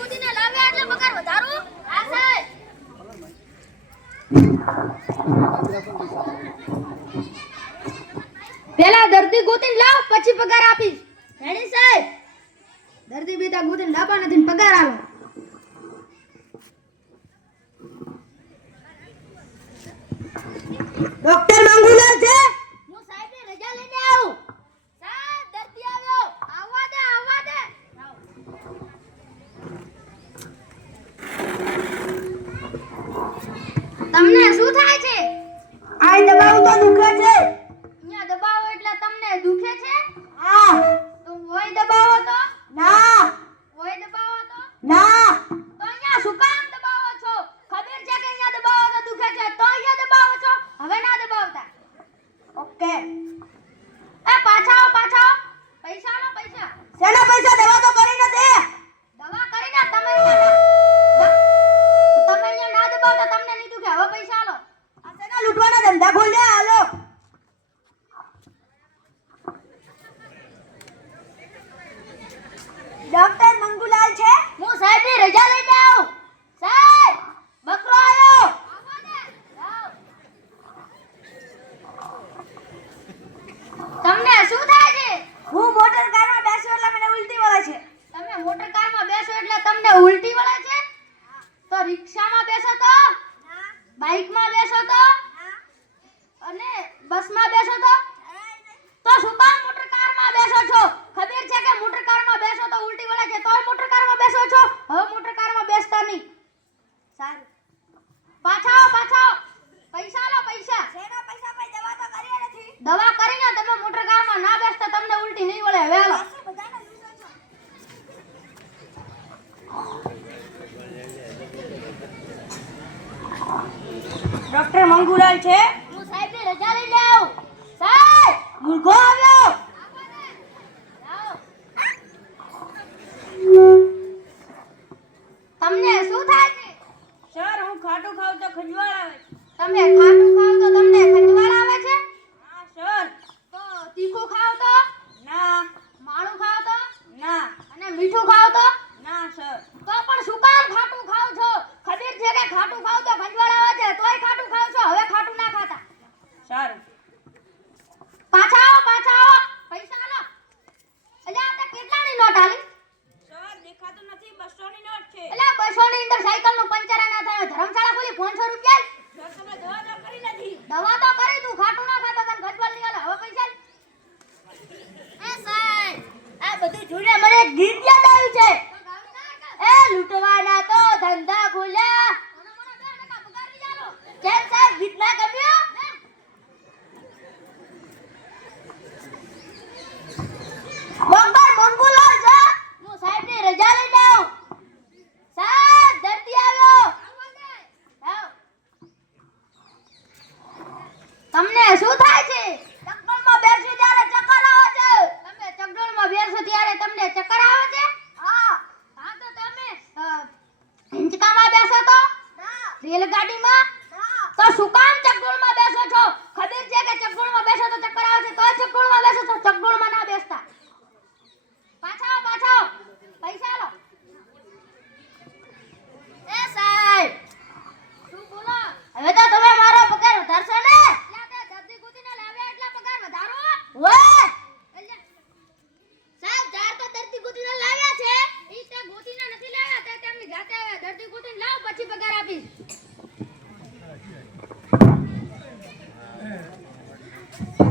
ગુદીને લાવ્યા એટલે પગાર વધારો. હા સાહેબ. પેલા દર્દી ગોતીને લાવ પછી પગાર આપીશ. રેડી સાહેબ. દર્દી બેટા ગોતીને લાવવા નથી પગાર આલો. ડોક્ટર મંગુલાલ છે? હું સાહેબની રજા લઈને આવું. સાહેબ દર્દી આવ્યો. આવવા દે આવવા દે. તમને શું થાય છે? આ દબાવ તો દુખે છે. અહીંયા દબાવો એટલે તમને દુખે છે? હા. તો ઓય દબાવો તો? ના. ઓય દબાવો તો? ના. તો અહીંયા શું કામ દબાવો છો? ખબર છે કે અહીંયા દબાવો તો દુખે છે, તો અહીંયા દબાવો છો. હવે ના દબાવતા. ઓકે. એ પાછા આવો પાછા આવો. પૈસા લો પૈસા. શેના પૈસા? દવા તો કરીને દે. દવા કરીને તમે અહીંયા ના દબાવતા તમને નહીં દુખે. હવે પૈસા લો. આ શેના લૂંટવાના ધંધા ખોલ્યા? હાલો. ડોક્ટર મંગુલાલ છે? હું સાહેબની રજા લઈને આવું. સાહેબ બકરો આવ્યો. આવો ને. જાઓ. તમને શું થાય છે? હું મોટર કારમાં બેસ્યો એટલે મને ઉલટી વળે છે. તમે મોટર કારમાં બેસો એટલે તમને ઉલટી વળે છે? તો રિક્ષામાં બેસો તો? ના. બાઇકમાં બેસો તો? ના. અને બસમાં બેસો તો? તો શું કામ મોટર કારમાં બેસો છો? ખબર છે કે મોટર કારમાં બેસો તો ઉલટી વળે છે, તોય મોટર કારમાં બેસો છો. હવે મોટર કારમાં બેસતા નહીં. સારું. પાછા આવો પાછા આવો. પૈસા લો પૈસા. શેના પૈસા? ભાઈ દવા તો કરી નથી. દવા કરીને તમે મોટર કારમાં ના બેસતા તમને ઉલટી નહીં વળે. હવે હાલો. બધાને લૂંટો છો. ડોક્ટર મંગુલાલ છે? હું સાહેબની રજા લઈને આવું. સાહેબ મુર્ગો આવ્યો. જાઓ. તમને શું થાય છે? સર, હું ખાટું ખાવ તો ખંજવાળ આવે છે. તમે ખાટું ખાવ તો તમને ખંજવાળ આવે છે? હા સર. તો તીખું ખાવ તો? ના. માળું ખાવ તો? ના. અને મીઠું ખાવ તો? ના સર. તો પણ શું કામ ખાટું ખાવ છો? ખબર છે કે ખાટું ખાવ તો ખંજવાળ આવે છે, તોય ખાટું ખાવ છો. હવે ખાટું ના ખાતા. સારું. પાછા આવો પાછા આવો. પૈસા લો. એટલે આપણે કેટલાની નોટ આલી? સર, દેખાતું નથી. 200 ની નોટ છે. એટલે 200 ની અંદર સાયકલનું પંચર ના થાય. ધર્મશાળા ખોલી 500 રૂપિયા. સર, તમે દવા તો કરી નથી. દવા તો કરી તું ખાટું ના ખાતો તને ખંજવાળ નહીં આલે. હવે પૈસા લે. એ સાહેબ આ બધું જોઈને મને એક ગીત યાદ આવ્યું છે. એ લૂંટવાના તો ધંધા ખોલ્યા. કેમ સાહેબ ગીત ના ગમ્યું? ડોક્ટર મંગુલાલ છે? હું સાહેબની રજા લઈને આવું. સાહેબ દર્દી આવ્યો. આવો. તમને શું થાય છે? ચક્કરમાં બેસો ત્યારે ચક્કર આવે છે. તમે ચકડોળમાં બેસો ત્યારે તમને ચક્કર આવે છે? હા. હા તો તમે હિંચકામાં બેસો તો? ના. રેલગાડીમાં? ના. તો શું કામ ચકડોળમાં બેસો છો? ખબર છે કે ચકડોળમાં બેસો તો ચક્કર આવે છે, તોય ચકડોળમાં બેસો છો. ચકડોળમાં ના બેસતા. પાછા આવો પાછા આવો. પૈસા લો. એ સાહેબ શું બોલો? હવે તો તમે મારો પગાર વધારશો ને? દર્દી ગોતીને લાવ્યા એટલે પગાર વધારો? ઓય સાહેબ ચાર તો દર્દી ગોતીને લાવ્યા છે. ઈ તે ગોતીને નથી લાવ્યા, તે તેમની જાતે આવ્યા. દર્દી ગોતીને લાવ પછી પગાર આપીશ.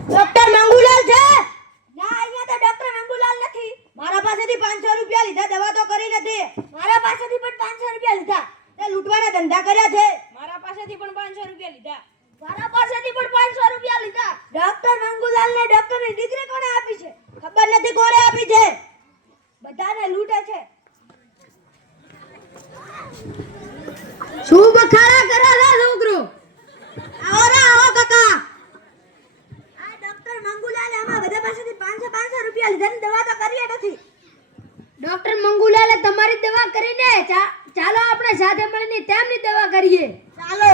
ડોક્ટર મંગુલાલ છે? ના, અહીંયા તો ડોક્ટર મંગુલાલ નથી. મારા પાસેથી 500 રૂપિયા લીધા. દવા તો કરી નથી. મારા પાસેથી પણ 500 રૂપિયા લીધા. તે લૂંટવાના ધંધા કર્યા છે. મારા પાસેથી પણ 500 રૂપિયા લીધા. મારા પાસેથી પણ 500 રૂપિયા લીધા. ડોક્ટર મંગુલાલને ડોક્ટરની ડિગ્રી કોણે આપી છે? ખબર નથી કોણે આપી છે. બધાને લૂંટે છે. શું બખાડા કરો છો છોકરો? આવો રે આવો કાકા. આ ડોક્ટર મંગુલાલે આમાં બધા પાસેથી 500 રૂપિયા લીધા ને દવા તો કરી નથી. ડોક્ટર મંગુલાલે તમારી દવા કરીને ચાલો આપણે સાથે મળીને તેમની દવા કરીએ. ચાલો.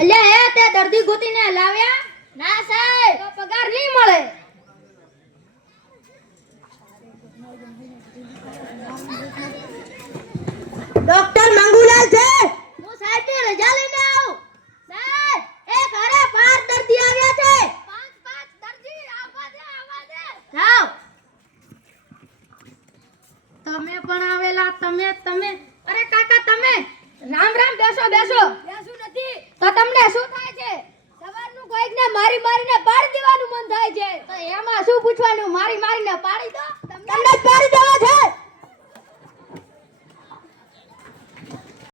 અલ્યા હે તે દર્દી ગોતીને લાવ્યા ના સાહેબ તો પગાર નહીં મળે ડોક્ટર મંગુલાલ છે? હું સાહેબ ની રજા લઈને આવું સાહેબ એક હારે 5 દર્દી આવ્યા છે 5 દર્દી આવવા દે જાઓ તમે પણ આવેલા તમે અરે કાકા તમે રામ રામ બેસો બેસું નથી તો તમને શું થાય છે સવારનું કોઈકને મારીને પાડી દેવાનું મન થાય છે તો એમાં શું પૂછવાનું મારીને પાડી દો તમને જ પાડી દેવા છે